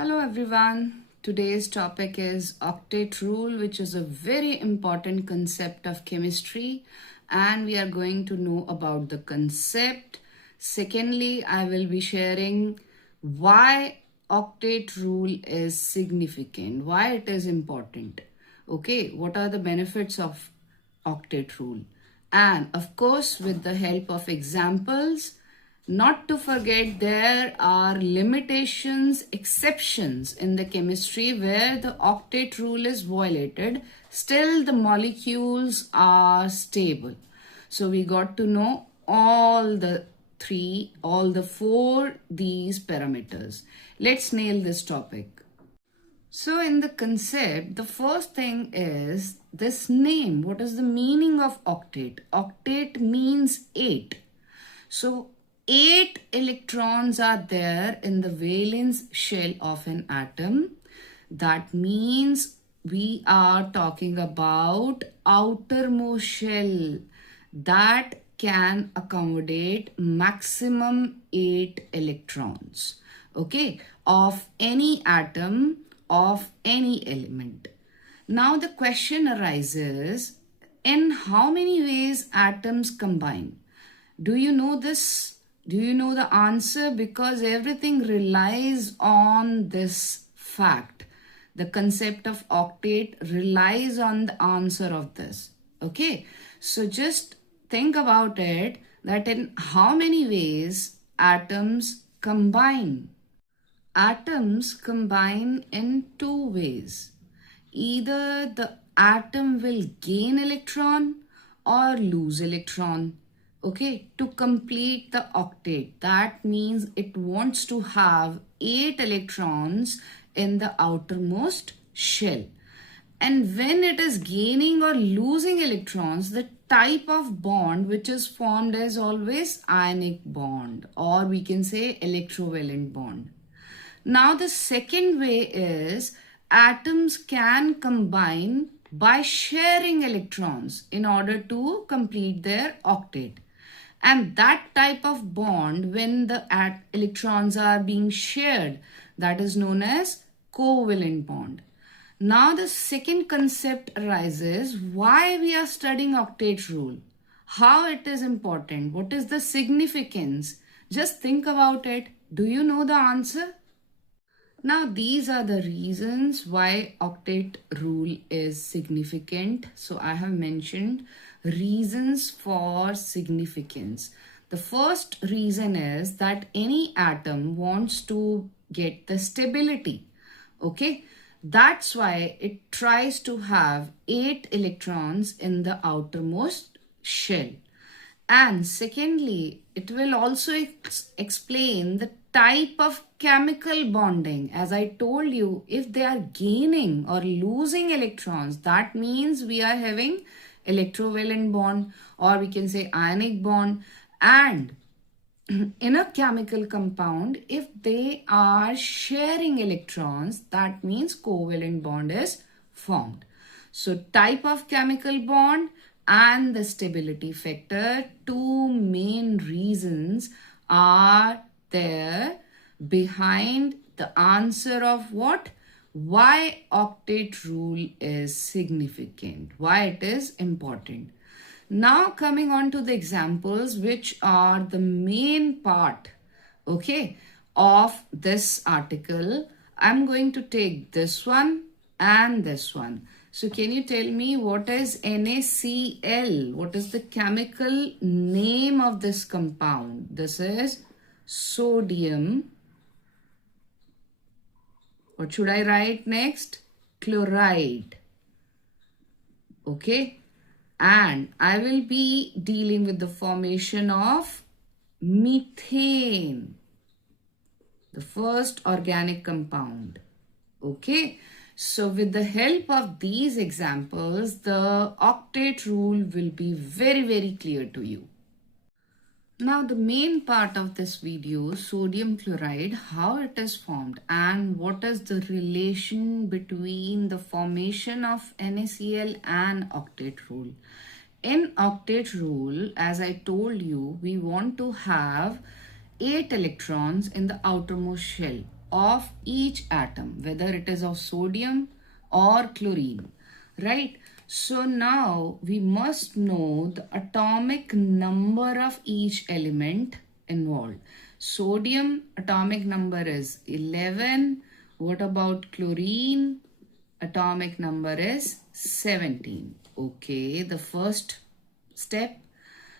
Hello everyone. Today's topic is octet rule, which is a very important concept of chemistry, and we are going to know about the concept. Secondly, I will be sharing why octet rule is significant, why it is important. Okay, what are the benefits of octet rule? And of course, with the help of examples. Not to forget, there are limitations, exceptions in the chemistry where the octet rule is violated. Still, the molecules are stable. So we got to know all the four these parameters. Let's nail this topic. So in the concept, the first thing is this name. What is the meaning of octet? Octet means 8. So 8 electrons are there in the valence shell of an atom. That means we are talking about outermost shell that can accommodate maximum 8 electrons, okay, of any atom, of any element. Now the question arises, in how many ways atoms combine? Do you know this? Do you know the answer? Because everything relies on this fact. The concept of octet relies on the answer of this. Okay, so just think about it, that in how many ways atoms combine. Atoms combine in 2 ways. Either the atom will gain electron or lose electron. Okay, to complete the octet. That means it wants to have 8 electrons in the outermost shell. And when it is gaining or losing electrons, the type of bond which is formed is always ionic bond, or we can say electrovalent bond. Now the second way is atoms can combine by sharing electrons in order to complete their octet. And that type of bond, when the electrons are being shared, that is known as covalent bond. Now the second concept arises, why we are studying octet rule, how it is important, what is the significance. Just think about it. Do you know the answer? Now these are the reasons why octet rule is significant. So I have mentioned reasons for significance. The first reason is that any atom wants to get the stability. Okay, that's why it tries to have 8 electrons in the outermost shell. And secondly, it will also explain the type of chemical bonding. As I told you, if they are gaining or losing electrons, that means we are having electrovalent bond, or we can say ionic bond. And in a chemical compound, if they are sharing electrons, that means covalent bond is formed. So type of chemical bond and the stability factor, 2 main reasons are there behind the answer of what? Why octet rule is significant, why it is important. Now coming on to the examples, which are the main part, okay, of this article. I'm going to take this one and this one. So can you tell me what is NaCl? What is the chemical name of this compound? This is sodium. What should I write next? Chloride. Okay. And I will be dealing with the formation of methane, the first organic compound. Okay. So with the help of these examples, the octet rule will be very, very clear to you. Now the main part of this video, sodium chloride, how it is formed and what is the relation between the formation of NaCl and octet rule. In octet rule, as I told you, we want to have 8 electrons in the outermost shell. of each atom, whether it is of sodium or chlorine, right? So now we must know the atomic number of each element involved. Sodium atomic number is 11. What about chlorine? Atomic number is 17. Okay, the first step.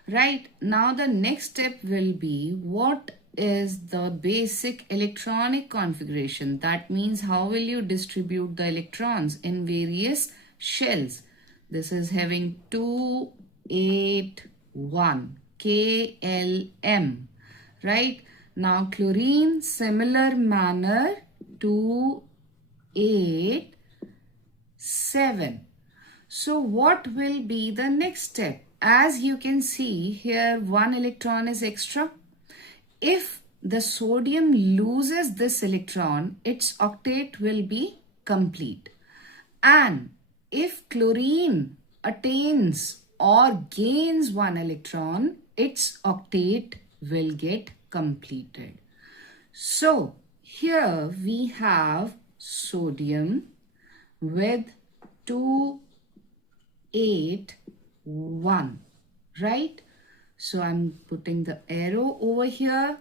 Right, now the next step will be what is the basic electronic configuration. That means how will you distribute the electrons in various shells. This is having 2, 8, 1, KLM. Right, now chlorine, similar manner, 2, 8, 7. So what will be the next step? As you can see here, one electron is extra. If the sodium loses this electron, its octet will be complete. And if chlorine attains or gains one electron, its octet will get completed. So here we have sodium with 2, 8, 1, right? So I'm putting the arrow over here.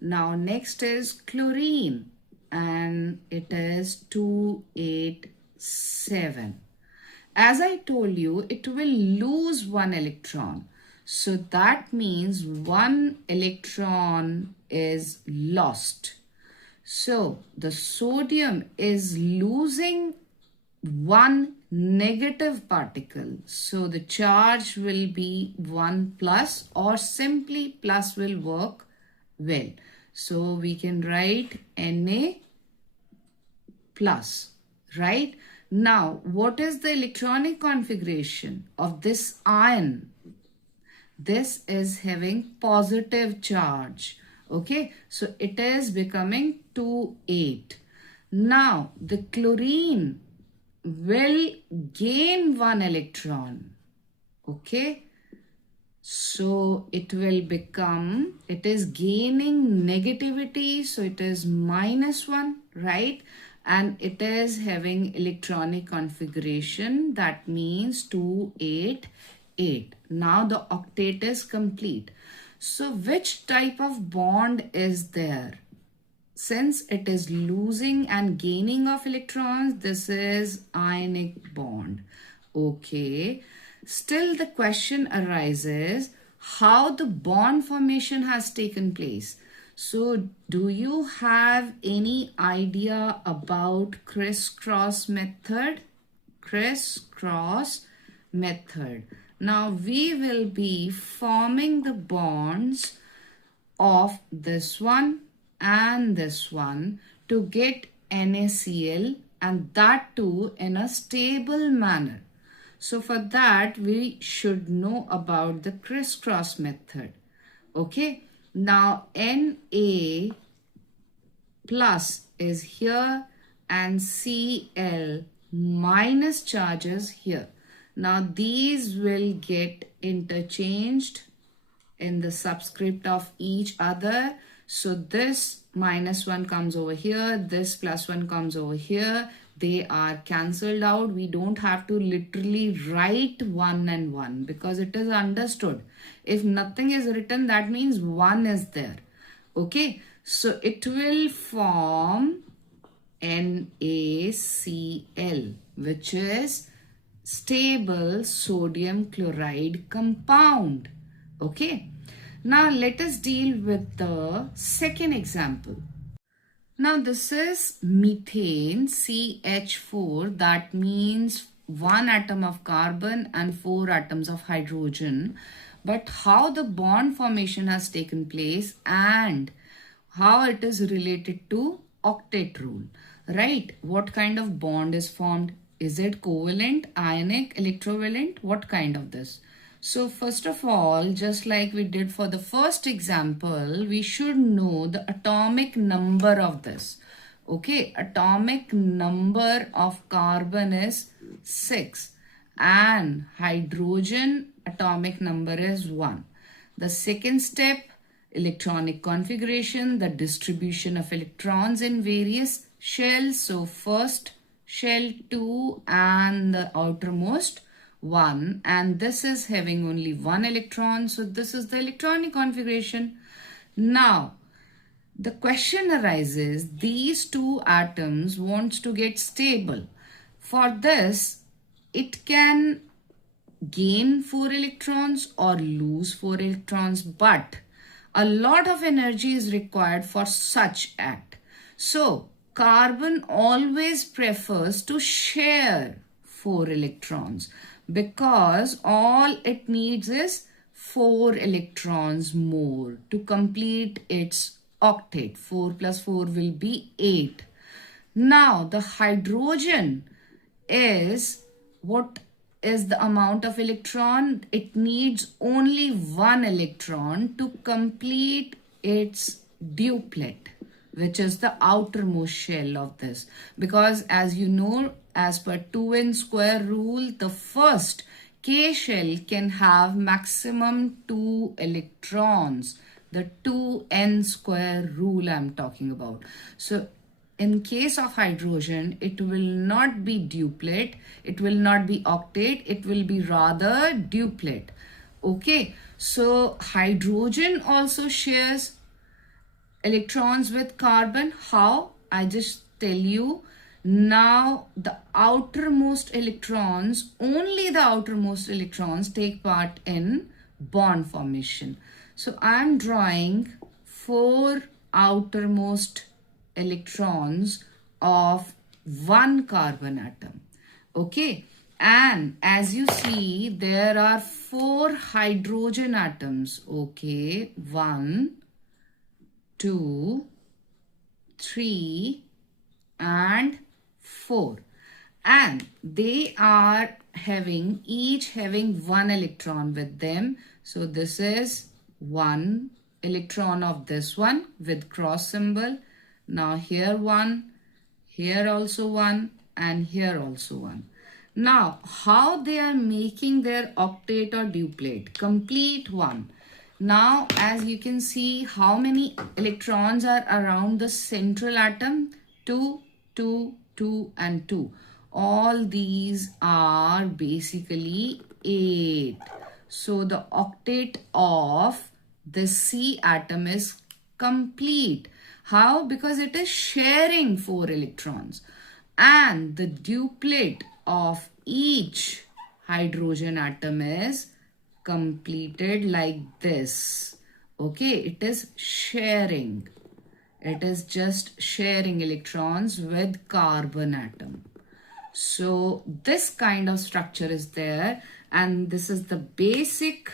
Now next is chlorine and it is 2, 8, 7. As I told you, it will lose one electron. So that means one electron is lost. So the sodium is losing one negative particle. So the charge will be 1 plus, or simply plus will work well. So we can write Na plus, right? Now, what is the electronic configuration of this ion? This is having positive charge. Okay, so it is becoming 2, 8. Now, the chlorine will gain one electron. Okay, so it will become, it is gaining negativity, so it is -1, right? And it is having electronic configuration, that means 2, 8, 8. Now the octet is complete. So which type of bond is there? Since it is losing and gaining of electrons, this is ionic bond. Okay. Still the question arises how the bond formation has taken place. So do you have any idea about crisscross method? Crisscross method. Now we will be forming the bonds of this one and this one to get NaCl, and that too in a stable manner. So for that we should know about the crisscross method. Okay, now Na plus is here and Cl minus charges here. Now these will get interchanged in the subscript of each other. So this -1 comes over here, this +1 comes over here. They are cancelled out. We don't have to literally write 1 and 1 because it is understood. If nothing is written, that means 1 is there. Okay, so it will form NaCl, which is stable sodium chloride compound. Okay. Now let us deal with the second example. Now this is methane, CH4, that means 1 atom of carbon and 4 atoms of hydrogen. But how the bond formation has taken place and how it is related to octet rule, right? What kind of bond is formed? Is it covalent, ionic, electrovalent? What kind of this? So first of all, just like we did for the first example, we should know the atomic number of this. Okay, atomic number of carbon is 6 and hydrogen atomic number is 1. The second step, electronic configuration, the distribution of electrons in various shells. So first shell 2 and the outermost 1, and this is having only 1 electron. So this is the electronic configuration. Now the question arises, these two atoms wants to get stable. For this, it can gain 4 electrons or lose 4 electrons, but a lot of energy is required for such act. So carbon always prefers to share 4 electrons because all it needs is 4 electrons more to complete its octet. 4 plus 4 will be 8. Now the hydrogen is, what is the amount of electron? It needs only 1 electron to complete its duplet, which is the outermost shell of this. Because as you know, as per 2n square rule, the first K shell can have maximum 2 electrons. The 2n square rule I'm talking about. So in case of hydrogen, it will not be duplet, it will not be octet, it will be rather duplet. Okay, so hydrogen also shares electrons with carbon. How? I just tell you. Now the outermost electrons, only the outermost electrons take part in bond formation. So I am drawing 4 outermost electrons of 1 carbon atom. Okay, and as you see, there are 4 hydrogen atoms. Okay, 1, 2, 3 and 4, and they are each having 1 electron with them. So this is 1 electron of this one with cross symbol. Now here 1, here also 1, and here also 1. Now how they are making their octet or duplet? Complete 1. Now as you can see, how many electrons are around the central atom? 2, 2, 2 and 2. All these are basically 8. So the octet of the C atom is complete. How? Because it is sharing 4 electrons. And the duplet of each hydrogen atom is completed like this. Okay, it is sharing. It is just sharing electrons with carbon atom. So this kind of structure is there, and this is the basic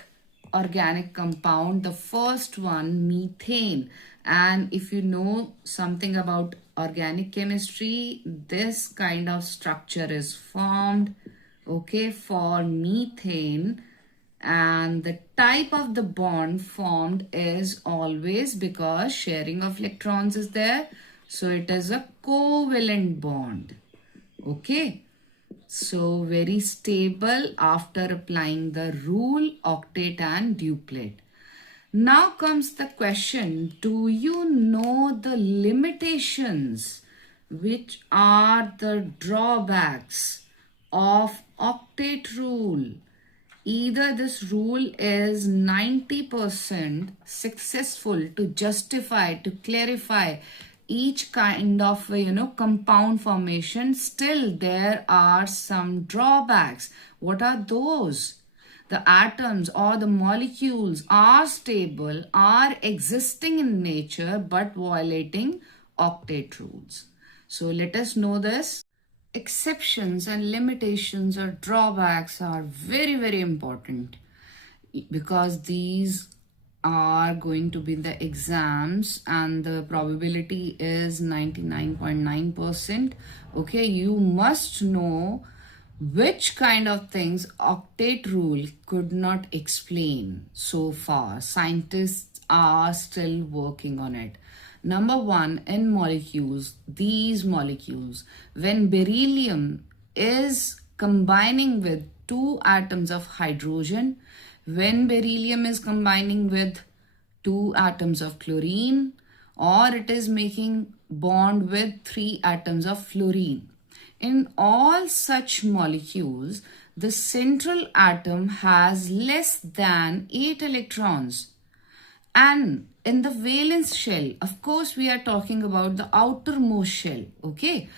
organic compound, the first one, methane. And if you know something about organic chemistry, this kind of structure is formed, okay, for methane. And the type of the bond formed is always, because sharing of electrons is there, so it is a covalent bond. Okay, so very stable after applying the rule octet and duplet. Now comes the question, do you know the limitations, which are the drawbacks of octet rule? Either this rule is 90% successful to justify, to clarify each kind of, compound formation, still there are some drawbacks. What are those? The atoms or the molecules are stable, are existing in nature, but violating octet rules. So let us know this. Exceptions and limitations or drawbacks are very, very important, because these are going to be in the exams and the probability is 99.9%. Okay, you must know which kind of things octet rule could not explain so far. Scientists are still working on it. Number 1, in molecules, these molecules, when beryllium is combining with 2 atoms of hydrogen, when beryllium is combining with 2 atoms of chlorine, or it is making bond with 3 atoms of fluorine. In all such molecules, the central atom has less than 8 electrons. And in the valence shell, of course, we are talking about the outermost shell, okay?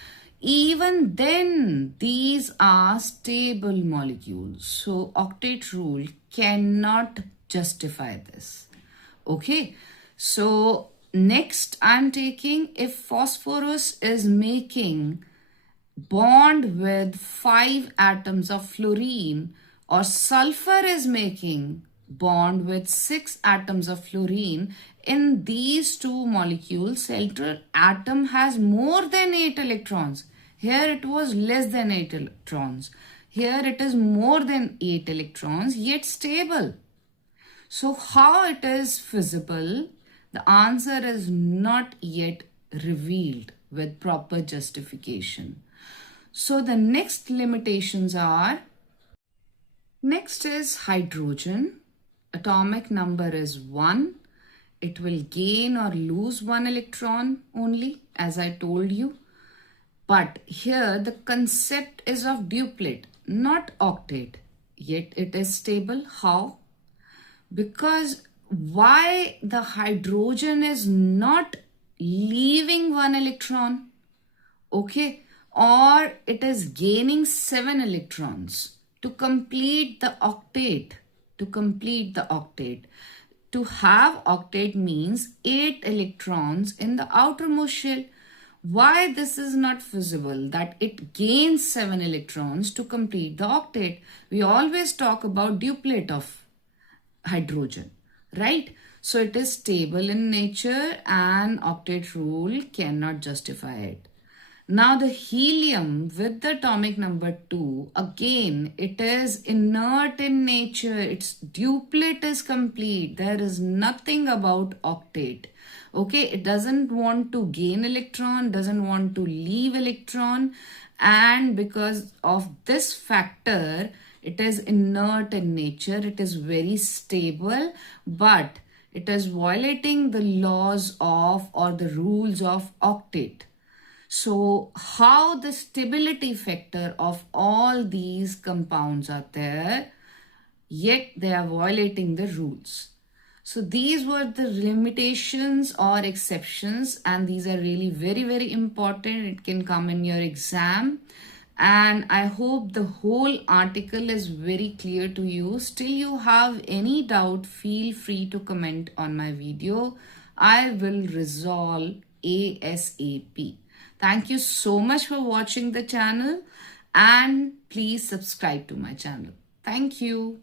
Even then, these are stable molecules. So, octet rule cannot justify this, okay? So, next I'm taking if phosphorus is making bond with 5 atoms of fluorine, or sulfur is making bond with 6 atoms of fluorine, in these two molecules, central atom has more than 8 electrons. Here it was less than 8 electrons. Here it is more than 8 electrons, yet stable. So how it is feasible? The answer is not yet revealed with proper justification. So the next limitations are, next is hydrogen. Atomic number is 1. It will gain or lose 1 electron only, as I told you. But here the concept is of duplet, not octet. Yet it is stable. How? Because why the hydrogen is not leaving 1 electron? Okay. Or it is gaining 7 electrons to complete the octet. To have octet means 8 electrons in the outermost shell. Why this is not feasible, that it gains 7 electrons to complete the octet? We always talk about duplet of hydrogen, right? So it is stable in nature and octet rule cannot justify it. Now the helium with the atomic number 2, again, it is inert in nature. Its duplet is complete. There is nothing about octet. Okay, it doesn't want to gain electron, doesn't want to leave electron. And because of this factor, it is inert in nature. It is very stable, but it is violating the laws of or the rules of octet. So how the stability factor of all these compounds are there, yet they are violating the rules. So these were the limitations or exceptions, and these are really very, very important. It can come in your exam. And I hope the whole article is very clear to you. Still you have any doubt, feel free to comment on my video. I will resolve ASAP. Thank you so much for watching the channel, and please subscribe to my channel. Thank you.